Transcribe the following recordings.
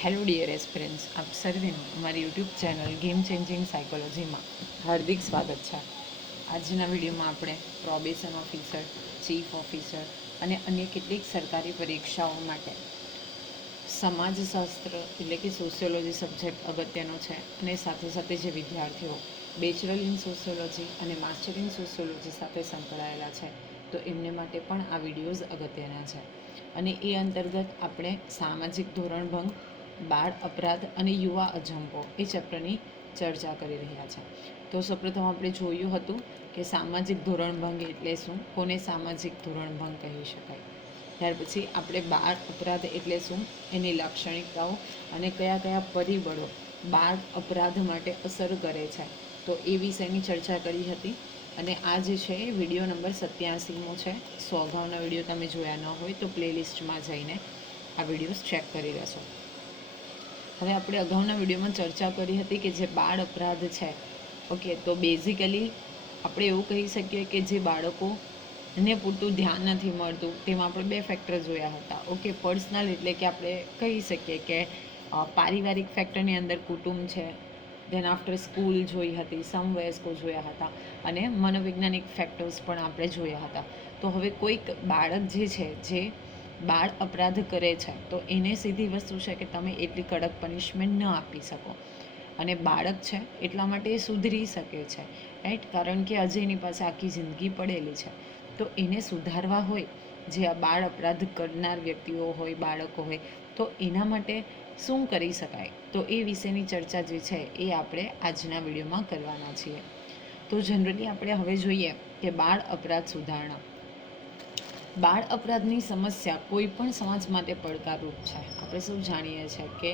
Hello dear aspirants, આપ સર્વેનું અમારી YouTube channel game changing સાયકોલોજીમાં હાર્દિક સ્વાગત છે. આજના વિડીયોમાં આપણે પ્રોબેશન ઓફિસર, ચીફ ઓફિસર અને અન્ય કેટલીક સરકારી પરીક્ષાઓ માટે સમાજશાસ્ત્ર એટલે કે સોશિયોલોજી સબ્જેક્ટ અગત્યનો છે અને સાથે સાથે જે વિદ્યાર્થીઓ બેચલર ઇન સોશિયોલોજી અને માસ્ટર ઇન સોશિયોલોજી સાથે સંકળાયેલા છે તો એમને માટે પણ આ વિડીયોઝ અગત્યના છે. અને એ અંતર્ગત આપણે સામાજિક ધોરણભંગ, બાળ અપરાધ અને યુવા અજંપો એ ચેપ્ટરની ચર્ચા કરી રહ્યા છે. તો સૌપ્રથમ આપણે જોયું હતું કે સામાજિક ધોરણભંગ એટલે શું, કોને સામાજિક ધોરણભંગ કહી શકાય. ત્યાર પછી આપણે બાળ અપરાધ એટલે શું, એની લાક્ષણિકતાઓ અને કયા કયા પરિબળો બાળ અપરાધ માટે અસર કરે છે તો એ વિષયની ચર્ચા કરી હતી. અને આ જે છે એ વિડીયો નંબર 87મો છે. અગાઉના વિડીયો તમે જોયા ન હોય તો પ્લેલિસ્ટમાં જઈને આ વિડીયોઝ ચેક કરી લેશો. હવે આપણે અગાઉના વિડીયોમાં ચર્ચા કરી હતી કે જે બાળ અપરાધ છે, ઓકે, તો બેઝિકલી આપણે એવું કહી શકીએ કે જે બાળકોને પૂરતું ધ્યાન નથી મળતું તેમાં આપણે બે ફેક્ટર જોયા હતા. ઓકે, પર્સનલ એટલે કે આપણે કહી શકીએ કે પારિવારિક ફેક્ટરની અંદર કુટુંબ છે. ધેન આફ્ટર સ્કૂલ જોઈ હતી, સમવયસ્કો જોયા હતા અને મનોવૈજ્ઞાનિક ફેક્ટર્સ પણ આપણે જોયા હતા. તો હવે કોઈક બાળક જે છે જે બાળ અપરાધ કરે છે તો એને સીધી વસ્તુ છે કે તમે એટલી કડક પનિશમેન્ટ ન આપી શકો. અને બાળક છે એટલા માટે એ સુધરી શકે છે, રાઈટ, કારણ કે હજી એની પાસે આખી જિંદગી પડેલી છે. તો એને સુધારવા હોય, જે આ બાળ અપરાધ કરનાર વ્યક્તિઓ હોય, બાળકો હોય, તો એના માટે શું કરી શકાય તો એ વિશેની ચર્ચા જે છે એ આપણે આજના વિડીયોમાં કરવાના છીએ. તો જનરલી આપણે હવે જોઈએ કે બાળ અપરાધ સુધારણા. બાળ અપરાધની સમસ્યા કોઈ પણ સમાજ માટે પડકારરૂપ છે. આપણે સૌ જાણીએ છીએ કે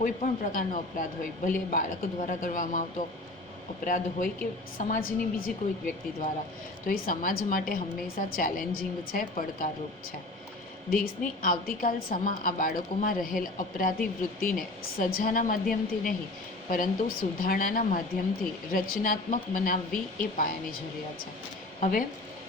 કોઈ પણ પ્રકારનો અપરાધ હોય, ભલે બાળક દ્વારા કરવામાં આવતો અપરાધ હોય કે સમાજની બીજી કોઈક વ્યક્તિ દ્વારા, તો એ સમાજ માટે હંમેશા ચેલેન્જિંગ છે, પડકારરૂપ છે. દેશની આવતીકાલ સમા આ બાળકોમાં રહેલ અપરાધી વૃત્તિને સજાના માધ્યમથી નહીં પરંતુ સુધારણાના માધ્યમથી રચનાત્મક બનાવવી એ પાયાની જરૂરિયાત છે. હવે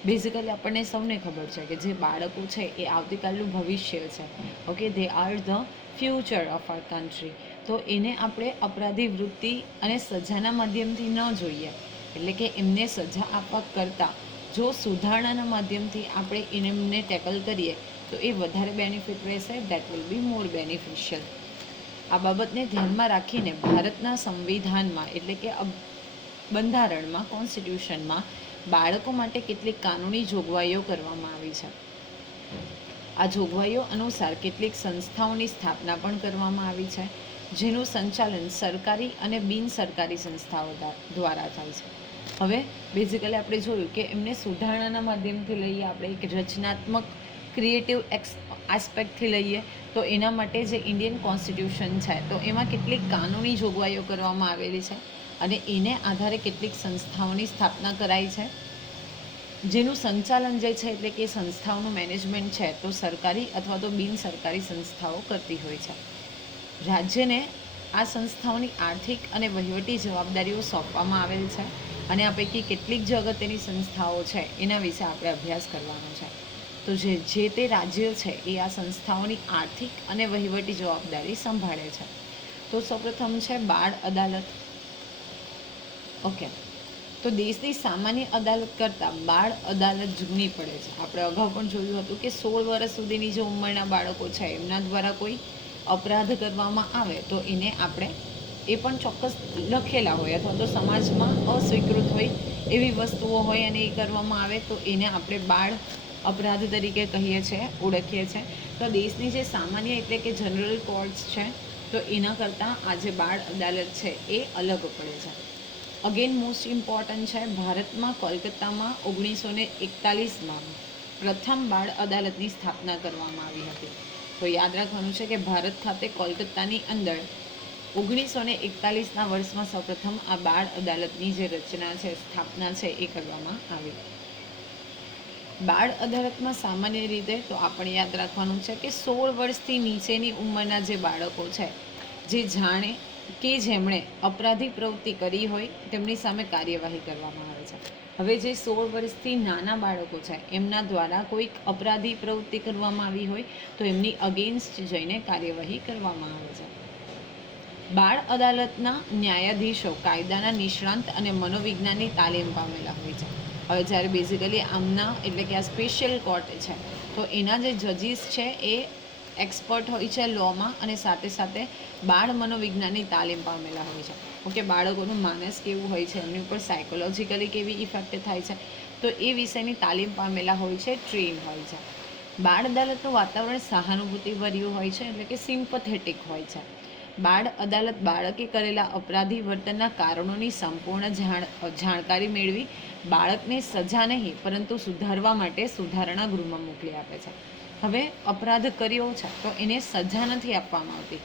બેઝિકલી આપણને સૌને ખબર છે કે જે બાળકો છે એ આવતીકાલનું ભવિષ્ય છે. Okay, they are the future of our country. તો એને આપણે અપરાધી વૃત્તિ અને સજાના માધ્યમથી ન જોઈએ, એટલે કે એમને સજા આપવા કરતાં જો સુધારણાના માધ્યમથી આપણે એમને ટેકલ કરીએ તો એ વધારે બેનિફિટ રહેશે. That will be more beneficial. આ બાબતને ધ્યાનમાં રાખીને ભારતના સંવિધાનમાં એટલે કે બંધારણમાં, કોન્સ્ટિટ્યુશનમાં બાળકો માટે કેટલીક કાનૂની જોગવાઈઓ કરવામાં આવી છે. આ જોગવાઈઓ અનુસાર કેટલીક સંસ્થાઓની સ્થાપના પણ કરવામાં આવી છે જેનું સંચાલન સરકારી અને બિનસરકારી સંસ્થાઓ દ્વારા થાય છે. હવે બેઝિકલી આપણે જોયું કે એમને સુધારણાના માધ્યમથી લઈએ, આપણે એક રચનાત્મક ક્રિએટિવ આસ્પેક્ટથી લઈએ તો એના માટે જે ઇન્ડિયન કોન્સ્ટિટ્યુશન છે તો એમાં કેટલીક કાનૂની જોગવાઈઓ કરવામાં આવેલી છે અને એને આધારે કેટલીક સંસ્થાઓની સ્થાપના કરાઈ છે જેનું સંચાલન જે છે એટલે કે સંસ્થાઓનું મેનેજમેન્ટ છે તો સરકારી અથવા તો બિનસરકારી સંસ્થાઓ કરતી હોય છે. રાજ્યને આ સંસ્થાઓની આર્થિક અને વહીવટી જવાબદારીઓ સોંપવામાં આવેલ છે અને આ પૈકી કેટલીક જે અગત્યની સંસ્થાઓ છે એના વિશે આપણે અભ્યાસ કરવાનો છે. તો જે તે રાજ્ય છે એ આ સંસ્થાઓની આર્થિક અને વહીવટી જવાબદારી સંભાળે છે. તો સૌપ્રથમ છે બાળ અદાલત. ઓકે, તો દેશની સામાન્ય અદાલત કરતાં બાળ અદાલત જૂની પડે છે. આપણે અગાઉ પણ જોયું હતું કે 16 વર્ષ સુધીની જે ઉંમરના બાળકો છે એમના દ્વારા કોઈ અપરાધ કરવામાં આવે તો એને આપણે એ પણ ચોક્કસ લખેલા હોય અથવા તો સમાજમાં અસ્વીકૃત હોય એવી વસ્તુઓ હોય અને એ કરવામાં આવે તો એને આપણે બાળ અપરાધ તરીકે કહીએ છીએ, ઓળખીએ છીએ. તો દેશની જે સામાન્ય એટલે કે જનરલ કોર્ટ્સ છે તો એના કરતાં આ જે બાળ અદાલત છે એ અલગ પડે છે. અગેન મોસ્ટ ઇમ્પોર્ટન્ટ છે, ભારતમાં કોલકાતામાં 1941માં પ્રથમ બાળ અદાલતની સ્થાપના કરવામાં આવી હતી. તો યાદ રાખવાનું છે કે ભારત ખાતે કોલકાતાની અંદર 1941ના વર્ષમાં સૌપ્રથમ આ બાળ અદાલતની જે રચના છે, સ્થાપના છે એ કરવામાં આવી. બાળ અદાલતમાં સામાન્ય રીતે તો આપણે યાદ રાખવાનું છે કે 16 વર્ષથી નીચેની ઉંમરના જે બાળકો છે જે જાણે કે જેમણે અપરાધી પ્રવૃત્તિ કરી હોય તેમની સામે કાર્યવાહી કરવામાં આવે છે. હવે જે 16 વર્ષથી નાના બાળકો છે એમના દ્વારા કોઈક અપરાધી પ્રવૃત્તિ કરવામાં આવી હોય તો એમની અગેન્સ્ટ જઈને કાર્યવાહી કરવામાં આવે છે. બાળ અદાલતના ન્યાયાધીશો કાયદાના નિષ્ણાંત અને મનોવિજ્ઞાનની તાલીમ પામેલા હોય છે. હવે જ્યારે બેઝિકલી આમના એટલે કે આ સ્પેશિયલ કોર્ટ છે તો એના જે જજીસ છે એ એક્સપર્ટ હોય છે લોમાં અને સાથે સાથે બાળ મનોવિજ્ઞાનની તાલીમ પામેલા હોય છે. ઓકે, બાળકોનું માનસ કેવું હોય છે, એમની ઉપર સાયકોલોજીકલી કેવી ઇફેક્ટ થાય છે, તો એ વિષયની તાલીમ પામેલા હોય છે, ટ્રેન હોય છે. બાળ અદાલતનું વાતાવરણ સહાનુભૂતિભર્યું હોય છે એટલે કે સિમ્પથેટિક હોય છે. બાળ અદાલત બાળકે કરેલા અપરાધી વર્તનના કારણોની સંપૂર્ણ જાણકારી મેળવી બાળકને સજા નહીં પરંતુ સુધારવા માટે સુધારણા ગૃહમાં મોકલી આપે છે. હવે અપરાધ કર્યો છે તો એને સજા નથી આપવામાં આવતી.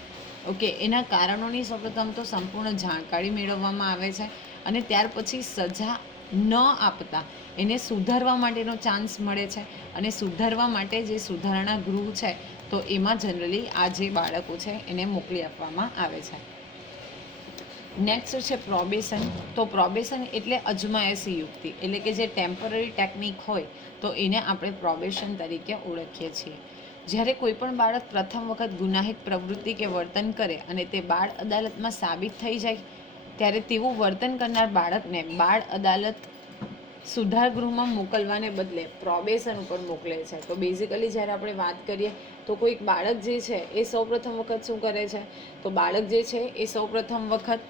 ઓકે, એના કારણોની સૌપ્રથમ તો સંપૂર્ણ જાણકારી મેળવવામાં આવે છે અને ત્યાર પછી સજા ન આપતા એને સુધારવા માટેનો ચાન્સ મળે છે અને સુધારવા માટે જે સુધારણા ગૃહ છે તો એમાં જનરલી આ જે બાળકો છે એને મોકલી આપવામાં આવે છે. નેક્સ્ટ છે પ્રોબેશન. તો પ્રોબેશન એટલે અજમાયશી યુક્તિ એટલે કે જે ટેમ્પરરી ટેકનિક હોય તો એને આપણે પ્રોબેશન તરીકે ઓળખીએ છીએ. જ્યારે કોઈ પણ બાળક પ્રથમ વખત ગુનાહિત પ્રવૃત્તિ કે વર્તન કરે અને તે બાળ અદાલતમાં સાબિત થઈ જાય ત્યારે તેવું વર્તન કરનાર બાળકને બાળ અદાલત સુધાર ગૃહમાં મોકલવાને બદલે પ્રોબેશન ઉપર મોકલે છે. તો બેઝિકલી જ્યારે આપણે વાત કરીએ તો કોઈક બાળક જે છે એ સૌપ્રથમ વખત શું કરે છે, તો બાળક જે છે એ સૌપ્રથમ વખત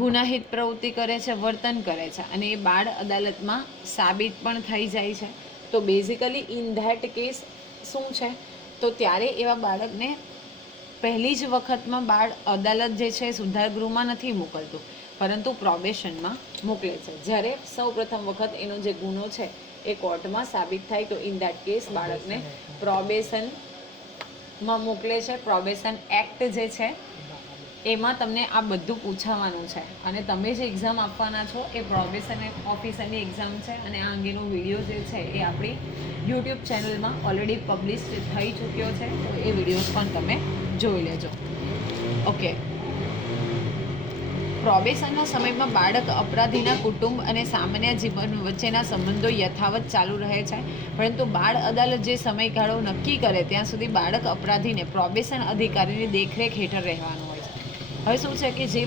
ગુનાહિત પ્રવૃત્તિ કરે છે, વર્તન કરે છે અને એ બાળ અદાલતમાં સાબિત પણ થઈ જાય છે. તો બેઝિકલી ઇન ધેટ કેસ શું છે, તો ત્યારે એવા બાળકને પહેલી જ વખતમાં બાળ અદાલત જે છે સુધાર ગૃહમાં નથી મોકલતું પરંતુ પ્રોબેશનમાં મોકલે છે. જ્યારે સૌ પ્રથમ વખત એનો જે ગુનો છે એ કોર્ટમાં સાબિત થાય તો ઇન ધેટ કેસ બાળકને પ્રોબેશનમાં મોકલે છે. પ્રોબેશન એક્ટ જે છે એમાં તમને આ બધું પૂછાવાનું છે અને તમે જે એક્ઝામ આપવાના છો એ પ્રોબેશન ઓફિસરની એક્ઝામ છે અને આ અંગેનો વિડીયો જે છે એ આપણી યુટ્યુબ ચેનલમાં ઓલરેડી પબ્લિશ થઈ ચૂક્યો છે, તો એ વિડીયોઝ પણ તમે જોઈ લેજો. ઓકે, પ્રોબેશનના સમયમાં બાળક અપરાધીના કુટુંબ અને સામાન્ય જીવન વચ્ચેના સંબંધો યથાવત ચાલુ રહે છે, પરંતુ બાળ અદાલત જે સમયગાળો નક્કી કરે ત્યાં સુધી બાળક અપરાધીને પ્રોબેશન અધિકારીની દેખરેખ હેઠળ રહેવાનું હોય છે. હવે શું છે કે જે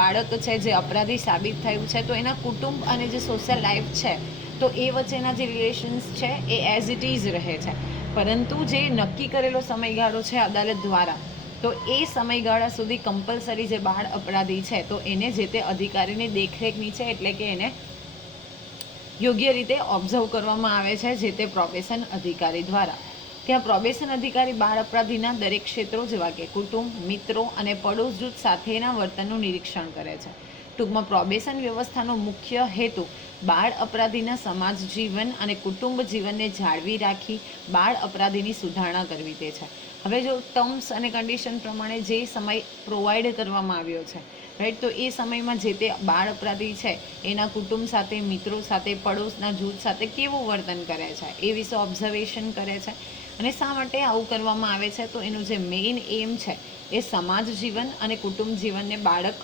બાળક છે જે અપરાધી સાબિત થયું છે તો એના કુટુંબ અને જે સોશિયલ લાઈફ છે તો એ વચ્ચેના જે રિલેશન્સ છે એ એઝ ઇટ ઇઝ રહે છે, પરંતુ જે નક્કી કરેલો સમયગાળો છે અદાલત દ્વારા તો એ સમયગાળા સુધી કમ્પલસરી જે બાળ અપરાધી છે તો એને જે તે અધિકારીની દેખરેખ નીચે એટલે કે એને યોગ્ય રીતે ઓબ્ઝર્વ કરવામાં આવે છે જે તે પ્રોબેશન અધિકારી દ્વારા. ત્યાં પ્રોબેશન અધિકારી બાળ અપરાધીના દરેક ક્ષેત્રો જેવા કે કુટુંબ, મિત્રો અને પડોશ જૂથ સાથેના વર્તનનું નિરીક્ષણ કરે છે. ટૂંકમાં પ્રોબેશન વ્યવસ્થાનો મુખ્ય હેતુ બાળ અપરાધીના સમાજ જીવન અને કુટુંબ જીવનને જાળવી રાખી બાળ અપરાધીની સુધારણા કરવી તે છે. હવે જો ટર્મ્સ અને કન્ડિશન પ્રમાણે જે સમય પ્રોવાઈડ કરવામાં આવ્યો છે રાઈટ, તો એ સમયમાં જે તે બાળ અપરાધી છે એના કુટુંબ સાથે, મિત્રો સાથે, પડોશના જૂથ સાથે કેવું વર્તન કરે છે એ વિશે ઓબ્ઝર્વેશન કરે છે. અને શા માટે આવું કરવામાં આવે છે, તો એનું જે મેઇન એમ છે એ સમાજ જીવન અને કુટુંબ જીવનને બાળક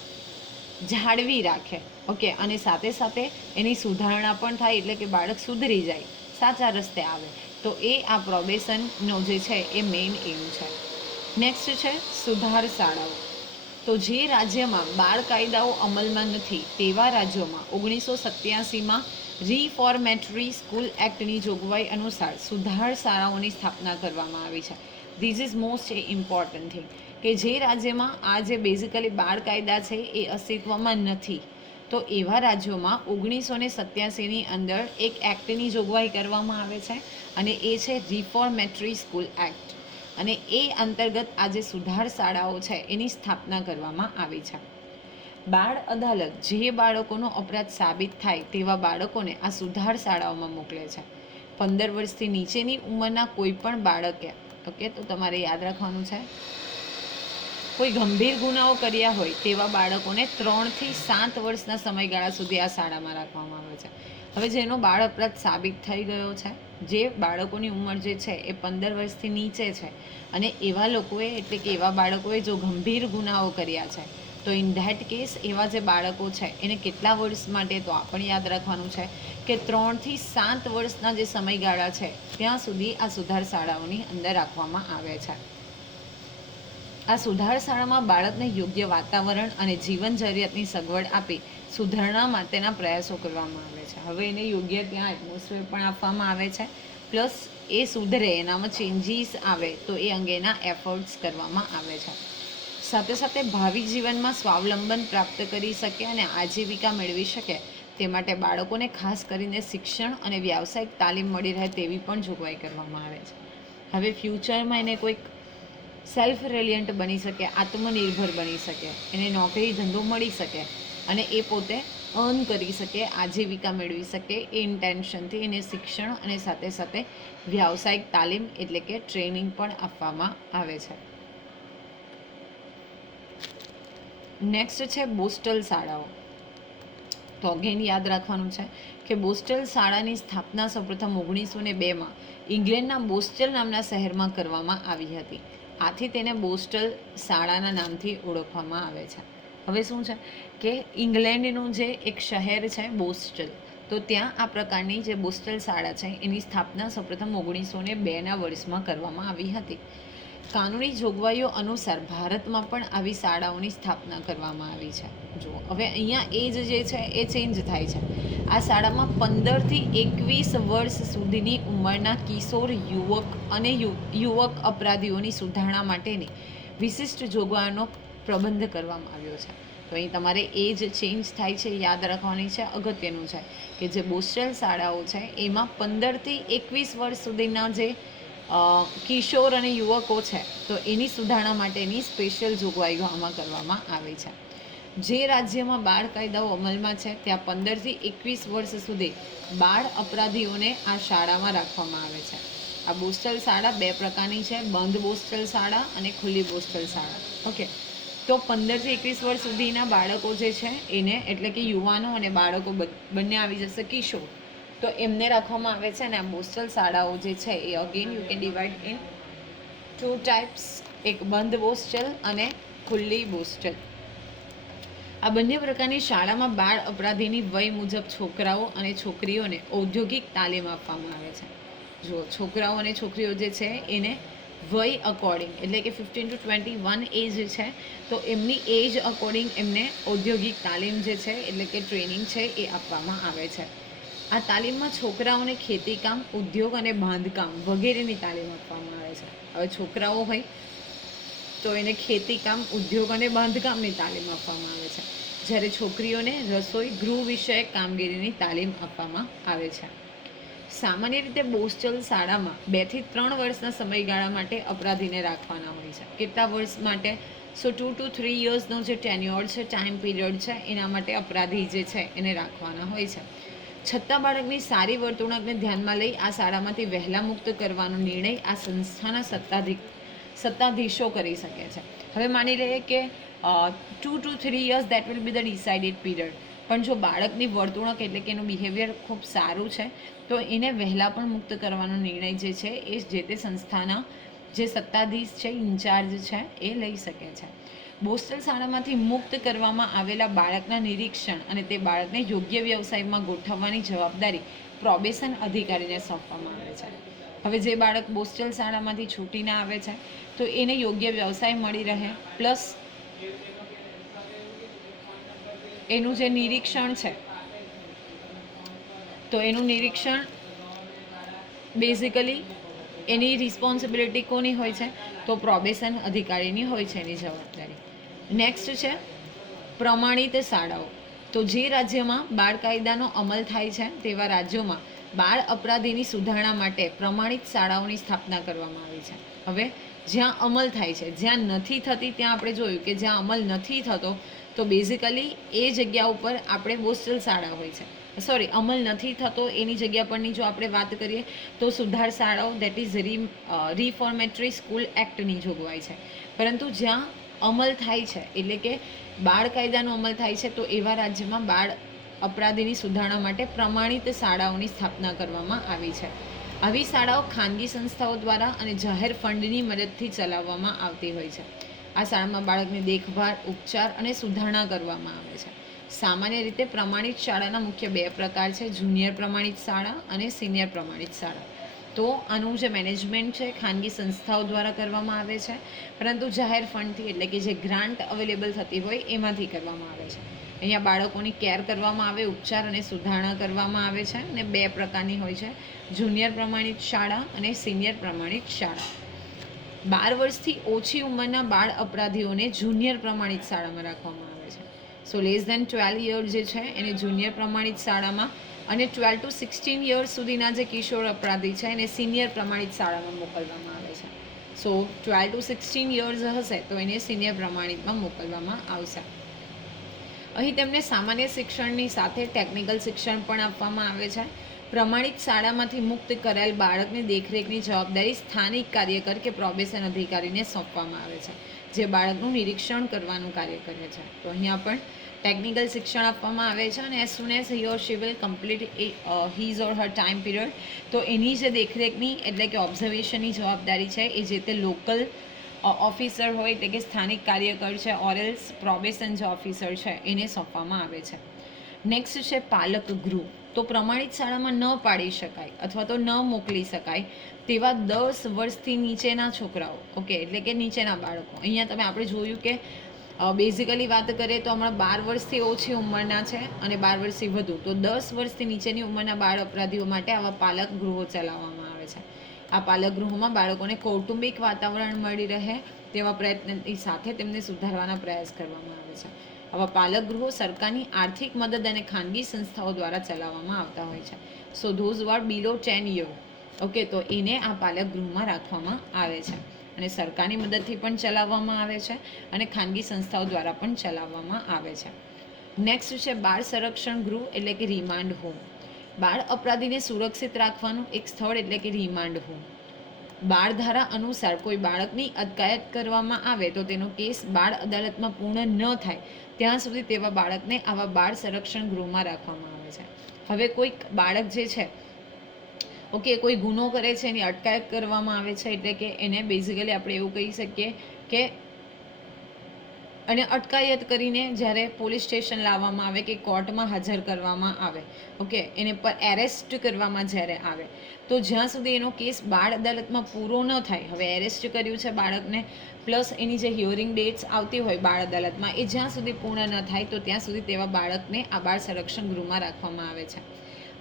જાળવી રાખે. ઓકે, અને સાથે સાથે એની સુધારણા પણ થાય એટલે કે બાળક સુધરી જાય, સાચા રસ્તે આવે, તો એ આ પ્રોબેશનનો જે છે એ મેઇન એમ છે. નેક્સ્ટ છે સુધાર શાળાઓ. તો જે રાજ્યમાં બાળ કાયદાઓ અમલમાં નથી તેવા રાજ્યોમાં 1987માં રિફોર્મેટરી સ્કૂલ એક્ટની જોગવાઈ અનુસાર સુધાર શાળાઓની સ્થાપના કરવામાં આવી છે. This is most important thing કે જે રાજ્યમાં આ જે બેઝિકલી બાળ કાયદા છે એ અસ્તિત્વમાં નથી તો એવા રાજ્યોમાં 1987ની અંદર એક એક્ટની જોગવાઈ કરવામાં આવે છે અને એ છે રિફોર્મેટરી સ્કૂલ એક્ટ અને એ અંતર્ગત આ જે સુધાર શાળાઓ છે એની સ્થાપના કરવામાં આવી છે. બાળ અદાલત જે બાળકોનો અપરાધ સાબિત થાય તેવા બાળકોને આ સુધાર શાળાઓમાં મોકલે છે. 15 વર્ષથી નીચેની ઉંમરના કોઈ પણ બાળકે, ઓકે, તો તમારે યાદ રાખવાનું છે કોઈ ગંભીર ગુનાઓ કર્યા હોય તેવા બાળકોને 3 થી 7 વર્ષના સમયગાળા સુધી આ શાળામાં રાખવામાં આવે છે. હવે જેનો બાળ અપરાધ સાબિત થઈ ગયો છે, જે બાળકોની ઉંમર જે છે એ 15 વર્ષથી નીચે છે અને એવા લોકોએ એટલે કે એવા બાળકોએ જો ગંભીર ગુનાઓ કર્યા છે તો ઇન ધેટ કેસ એવા જે બાળકો છે એને કેટલા વર્ષ માટે, તો આ પણ યાદ રાખવાનું છે કે 3 થી 7 વર્ષના જે સમયગાળા છે ત્યાં સુધી આ સુધાર શાળાઓની અંદર રાખવામાં આવે છે. આ સુધાર શાળામાં બાળકને યોગ્ય વાતાવરણ અને જીવન જરૂરિયાતની સગવડ આપી સુધારણા માટેના પ્રયાસો કરવામાં આવે છે. હવે એને યોગ્ય ત્યાં એટમોસ્ફિયર પણ આપવામાં આવે છે, પ્લસ એ સુધરે, એનામાં ચેન્જીસ આવે તો એ અંગેના એફર્ટ્સ કરવામાં આવે છે. સાથે સાથે ભાવિ જીવનમાં સ્વાવલંબન પ્રાપ્ત કરી શકે અને આજીવિકા મેળવી શકે તે માટે બાળકોને ખાસ કરીને શિક્ષણ અને વ્યાવસાયિક તાલીમ મળી રહે તેવી પણ જોગવાઈ કરવામાં આવે છે. હવે ફ્યુચરમાં એને કોઈક સેલ્ફ રિલિયન્ટ બની શકે, આત્મનિર્ભર બની શકે, એને નોકરી ધંધો મળી શકે અને એ પોતે અર્ન કરી શકે, આજીવિકા મેળવી શકે, એ ઇન્ટેન્શનથી એને શિક્ષણ અને સાથે સાથે વ્યાવસાયિક તાલીમ એટલે કે ટ્રેનિંગ પણ આપવામાં આવે છે. નેક્સ્ટ છે બોસ્ટલ શાળાઓ. તો અગેન યાદ રાખવાનું છે કે બોસ્ટલ શાળાની સ્થાપના સૌપ્રથમ 1902માં ઇંગ્લેન્ડના બોસ્ટલ નામના શહેરમાં કરવામાં આવી હતી. આથી તેને બોસ્ટલ શાળાના નામથી ઓળખવામાં આવે છે. હવે શું છે કે ઇંગ્લેન્ડનું જે એક શહેર છે બોસ્ટલ, તો ત્યાં આ પ્રકારની જે બોસ્ટલ શાળા છે એની સ્થાપના સૌપ્રથમ 1902ના વર્ષમાં કરવામાં આવી હતી. કાનૂની જોગવાઈઓ અનુસાર ભારતમાં પણ આવી શાળાઓની સ્થાપના કરવામાં આવી છે. જો હવે અહીંયા એજ જે છે એ ચેન્જ થાય છે. આ શાળામાં 15થી 21 વર્ષ સુધીની ઉંમરના કિશોર, યુવક અને યુવક અપરાધીઓની સુધારણા માટેની વિશિષ્ટ જોગવાઈઓનો પ્રબંધ કરવામાં આવ્યો છે. તો અહીં તમારે એજ ચેન્જ થાય છે, યાદ રાખવાની છે, અગત્યનું છે કે જે બોસ્ટલ શાળાઓ છે એમાં 15થી 21 વર્ષ સુધીના જે કિશોર અને યુવકો છે તો એની સુધારણા માટેની સ્પેશિયલ જોગવાઈઓ આમાં કરવામાં આવી છે. જે રાજ્યમાં બાળ કાયદાઓ અમલમાં છે ત્યાં 15થી 21 વર્ષ સુધી બાળ અપરાધીઓને આ શાળામાં રાખવામાં આવે છે. આ બોસ્ટલ શાળા 2 પ્રકારની છે, બંધ બોસ્ટલ શાળા અને ખુલ્લી બોસ્ટલ શાળા. ઓકે, તો 15થી 21 વર્ષ સુધીના બાળકો જે છે એને, એટલે કે યુવાનો અને બાળકો બંને આવી જશે, કિશોર, તો એમને રાખવામાં આવે છે. અને આ બોસ્ટલ શાળાઓ જે છે એ again you can divide in 2 types, એક બંધ બોસ્ટલ અને ખુલ્લી બોસ્ટલ. આ બંને પ્રકારની શાળામાં બાળ અપરાધીની વય મુજબ છોકરાઓ અને છોકરીઓને ઔદ્યોગિક તાલીમ આપવામાં આવે છે. જો છોકરાઓ અને છોકરીઓ જે છે એને વય અકોર્ડિંગ, એટલે કે 15 to 21 એજ છે, તો એમની એજ અકોર્ડિંગ એમને ઔદ્યોગિક તાલીમ જે છે એટલે કે ટ્રેનિંગ છે એ આપવામાં આવે છે. આ તાલીમમાં છોકરાઓને ખેતીકામ, ઉદ્યોગ અને બાંધકામ વગેરેની તાલીમ આપવામાં આવે છે. હવે છોકરાઓ હોય તો એને ખેતીકામ, ઉદ્યોગ અને બાંધકામની તાલીમ આપવામાં આવે છે, જ્યારે છોકરીઓને રસોઈ, ગૃહ વિષયક કામગીરીની તાલીમ આપવામાં આવે છે. સામાન્ય રીતે બોસ્ટલ શાળામાં 2 થી 3 વર્ષના સમયગાળા માટે અપરાધીને રાખવાના હોય છે. કેટલા વર્ષ માટે? સો 2 to 3 યર્સનો જે ટેન્યોર છે, ટાઈમ પીરિયડ છે, એના માટે અપરાધી જે છે એને રાખવાના હોય છે. છતાં બાળકની સારી વર્તણૂકને ધ્યાનમાં લઈ આ શાળામાંથી વહેલા મુક્ત કરવાનો નિર્ણય આ સંસ્થાના સત્તાધીશો કરી શકે છે. હવે માની લઈએ કે 2 to 3 years that will be the decided period, પણ જો બાળકની વર્તણૂક એટલે કે એનું બિહેવિયર ખૂબ સારું છે તો એને વહેલા પણ મુક્ત કરવાનો નિર્ણય જે છે એ જે તે સંસ્થાના જે સત્તાધીશ છે, ઇન્ચાર્જ છે, એ લઈ શકે છે. બોસ્ટલ શાળામાંથી મુક્ત કરવામાં આવેલા બાળકના નિરીક્ષણ અને તે બાળકને યોગ્ય વ્યવસાયમાં ગોઠવવાની જવાબદારી પ્રોબેશન અધિકારીને સોંપવામાં આવે છે. હવે જે બાળક બોસ્ટલ શાળામાંથી છૂટીને આવે છે તો એને યોગ્ય વ્યવસાય મળી રહે, પ્લસ એનું જે નિરીક્ષણ છે તો એનું નિરીક્ષણ બેઝિકલી એની રિસ્પોન્સિબિલિટી કોની હોય છે? તો પ્રોબેશન અધિકારીની હોય છે એની જવાબદારી. નેક્સ્ટ છે પ્રમાણિત શાળાઓ. તો જે રાજ્યમાં બાળ કાયદાનો અમલ થાય છે તેવા રાજ્યોમાં બાળ અપરાધીની સુધારણા માટે પ્રમાણિત શાળાઓની સ્થાપના કરવામાં આવી છે. હવે જ્યાં અમલ થાય છે, જ્યાં નથી થતી ત્યાં આપણે જોયું કે જ્યાં અમલ નથી થતો તો બેઝિકલી એ જગ્યા ઉપર આપણે બોસ્ટલ શાળા હોય છે. અમલ નથી થતો એની જગ્યા પરની જો આપણે વાત કરીએ તો સુધાર શાળાઓ, દેટ ઇઝ રિફોર્મેટરી સ્કૂલ એક્ટની જોગવાઈ છે. પરંતુ જ્યાં અમલ થાય છે એટલે કે બાળ કાયદાનો અમલ થાય છે તો એવા રાજ્યમાં બાળ અપરાધીની સુધારણા માટે પ્રમાણિત શાળાઓની સ્થાપના કરવામાં આવી છે. આવી શાળાઓ ખાનગી સંસ્થાઓ દ્વારા અને જાહેર ફંડની મદદથી ચલાવવામાં આવતી હોય છે. આ શાળામાં બાળકની દેખભાળ, ઉપચાર અને સુધારણા કરવામાં આવે છે. સામાન્ય રીતે પ્રમાણિત શાળાના મુખ્ય 2 પ્રકાર છે, જુનિયર પ્રમાણિત શાળા અને સિનિયર પ્રમાણિત શાળા. તો આનું જે મેનેજમેન્ટ છે ખાનગી સંસ્થાઓ દ્વારા કરવામાં આવે છે, પરંતુ જાહેર ફંડથી એટલે કે જે ગ્રાન્ટ અવેલેબલ થતી હોય એમાંથી કરવામાં આવે છે. અહીંયા બાળકોની કેર કરવામાં આવે, ઉપચાર અને સુધારણા કરવામાં આવે છે અને 2 પ્રકારની હોય છે, જુનિયર પ્રમાણિત શાળા અને સિનિયર પ્રમાણિત શાળા. 12 વર્ષથી ઓછી ઉંમરના બાળ અપરાધીઓને જુનિયર પ્રમાણિત શાળામાં રાખવામાં આવે છે. સો લેસ ધેન 12 યર જે છે એને જુનિયર પ્રમાણિત શાળામાં અને 12 to 16 યર્સ સુધીના જે કિશોર અપરાધી છે એને સિનિયર પ્રમાણિત શાળામાં મોકલવામાં આવે છે. સો 12 to 16 યર્સ હશે તો એને સિનિયર પ્રમાણિતમાં મોકલવામાં આવશે. અહીં તેમને સામાન્ય શિક્ષણની સાથે ટેકનિકલ શિક્ષણ પણ આપવામાં આવે છે. પ્રમાણિત શાળામાંથી મુક્ત કરાયેલ બાળકની દેખરેખની જવાબદારી સ્થાનિક કાર્યકર કે પ્રોબેશન અધિકારીને સોંપવામાં આવે છે, જે બાળકનું નિરીક્ષણ કરવાનું કાર્ય કરે છે. તો અહીંયા પણ ટેકનિકલ શિક્ષણ આપવામાં આવે છે અને as soon as he or she will complete his or her time period, તો એની જે દેખરેખની એટલે કે ઓબ્ઝર્વેશનની જવાબદારી છે એ જે તે લોકલ ઓફિસર હોય એટલે કે સ્થાનિક કાર્યકર છે ઓરેલ્સ પ્રોબેશન જે ઓફિસર છે એને સોંપવામાં આવે છે. નેક્સ્ટ છે પાલક ગૃહ. તો પ્રમાણિત શાળામાં ન પાડી શકાય અથવા તો ન મોકલી શકાય તેવા 10 વર્ષથી નીચેના છોકરાઓ, ઓકે, એટલે કે નીચેના બાળકો. અહીંયા આપણે જોયું કે બેઝિકલી વાત કરીએ તો હમણાં 12 વર્ષથી ઓછી ઉંમરના છે અને 12 વર્ષથી વધુ, તો 10 વર્ષથી નીચેની ઉંમરના બાળ અપરાધીઓ માટે આવા પાલક ગૃહો ચલાવવામાં આવે છે. આ પાલક ગૃહોમાં બાળકોને કૌટુંબિક વાતાવરણ મળી રહે તેવા પ્રયત્નની સાથે તેમને સુધારવાના પ્રયાસ કરવામાં આવે છે. આવા પાલક ગૃહો સરકારની આર્થિક મદદ અને ખાનગી સંસ્થાઓ દ્વારા ચલાવવામાં આવતા હોય છે. So those who are below 10 year, okay, તો એને આ પાલક ગૃહમાં રાખવામાં આવે છે અને સરકારની મદદથી પણ ચલાવવામાં આવે છે અને ખાનગી સંસ્થાઓ દ્વારા પણ ચલાવવામાં આવે છે. નેક્સ્ટ છે બાળ સંરક્ષણ ગૃહ એટલે કે રિમાન્ડ હોમ. બાળ અપરાધીને સુરક્ષિત રાખવાનું એક સ્થળ એટલે કે રિમાન્ડ હોમ. બાળ ધારા અનુસાર કોઈ બાળકની અટકાયત કરવામાં આવે તો તેનો કેસ બાળ અદાલતમાં પૂર્ણ ન થાય ત્યાં સુધી તેવા બાળકને આવા બાળ સંરક્ષણ ગૃહમાં રાખવામાં આવે છે. હવે કોઈક બાળક જે છે, ઓકે, કોઈ ગુનો કરે છે એની અટકાયત કરવામાં આવે છે એટલે કે એને બેઝિકલી આપણે એવું કહી શકીએ કે અને અટકાયત કરીને જ્યારે પોલીસ સ્ટેશન લાવવામાં આવે કે કોર્ટમાં હાજર કરવામાં આવે, ઓકે, એને પર એરેસ્ટ કરવામાં જ્યારે આવે તો જ્યાં સુધી એનો કેસ બાળ અદાલતમાં પૂરો ન થાય, હવે એરેસ્ટ કર્યું છે બાળકને પ્લસ એની જે હિયરિંગ ડેટ્સ આવતી હોય બાળ અદાલતમાં એ જ્યાં સુધી પૂર્ણ ન થાય તો ત્યાં સુધી તેવા બાળકને આ બાળ સંરક્ષણ ગૃહમાં રાખવામાં આવે છે.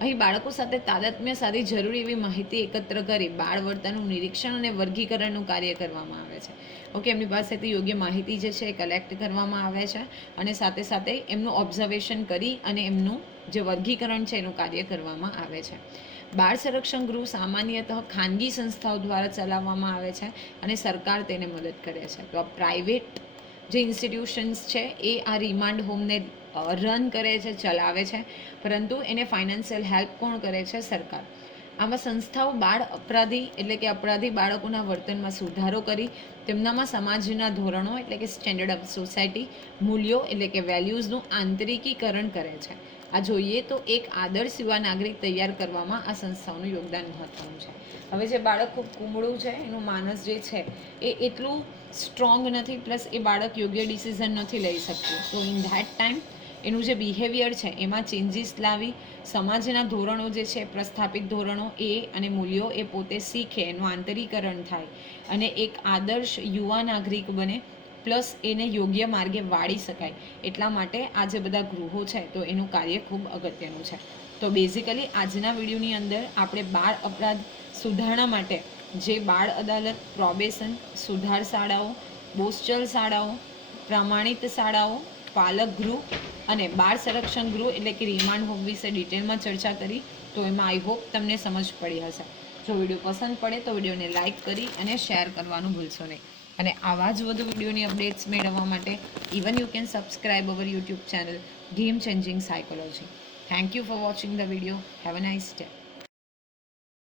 અહીં બાળકો સાથે તાદાત્મ્ય સાથે જરૂરી એવી માહિતી એકત્ર કરી બાળ વર્તનનું નિરીક્ષણ અને વર્ગીકરણનું કાર્ય કરવામાં આવે છે. ઓકે, એમની પાસેથી યોગ્ય માહિતી જે છે એ કલેક્ટ કરવામાં આવે છે અને સાથે સાથે એમનું ઓબ્ઝર્વેશન કરી અને એમનું જે વર્ગીકરણ છે એનું કાર્ય કરવામાં આવે છે. બાળ સંરક્ષણ ગૃહ સામાન્યતઃ ખાનગી સંસ્થાઓ દ્વારા ચલાવવામાં આવે છે અને સરકાર તેને મદદ કરે છે. તો આ પ્રાઇવેટ જે ઇન્સ્ટિટ્યુશન્સ છે એ આ રિમાન્ડ હોમને રન કરે છે, ચલાવે છે, પરંતુ એને ફાઇનાન્શિયલ હેલ્પ કોણ કરે છે? સરકાર. આમાં સંસ્થાઓ બાળ અપરાધી એટલે કે અપરાધી બાળકોના વર્તનમાં સુધારો કરી તેમનામાં સમાજના ધોરણો એટલે કે સ્ટેન્ડર્ડ ઓફ સોસાયટી, મૂલ્યો એટલે કે વેલ્યુઝનું આંતરિકીકરણ કરે છે. આ જોઈએ તો એક આદર્શ યુવા નાગરિક તૈયાર કરવામાં આ સંસ્થાઓનું યોગદાન મહત્વનું છે. હવે જે બાળક ખૂબ કુમળું છે એનું માનસ જે છે એ એટલું સ્ટ્રોંગ નથી, પ્લસ એ બાળક યોગ્ય ડિસિઝન નથી લઈ શકતું. તો ઇન ધેટ ટાઈમ એનું જે બિહેવિયર છે એમાં ચેન્જીસ લાવી સમાજના ધોરણો જે છે પ્રસ્થાપિત ધોરણો એ અને મૂલ્યો એ પોતે શીખે, એનું આંતરીકરણ થાય અને એક આદર્શ યુવા નાગરિક બને, પ્લસ એને યોગ્ય માર્ગે વાળી શકાય. એટલા માટે આ જે બધા ગૃહો છે તો એનું કાર્ય ખૂબ અગત્યનું છે. તો બેઝિકલી આજના વિડીયોની અંદર આપણે બાળ અપરાધ સુધારણા માટે જે બાળ અદાલત, પ્રોબેશન, સુધાર શાળાઓ, બોસ્ચલ શાળાઓ, પ્રમાણિત શાળાઓ, પાલક ગૃહ અને બાળ સંરક્ષણ ગૃહ એટલે કે રિમાન્ડ હોમ વિશે ડિટેલમાં ચર્ચા કરી. તો એમાં આઈ હોપ તમને સમજ પડી હશે. જો વિડીયો પસંદ પડે તો વિડીયોને લાઇક કરી અને શેર કરવાનું ભૂલશો નહીં. અને આવા જ વધુ વિડીયોની અપડેટ્સ મેળવવા માટે even you can subscribe our YouTube channel game changing psychology. Thank you for watching the video. Have a nice day.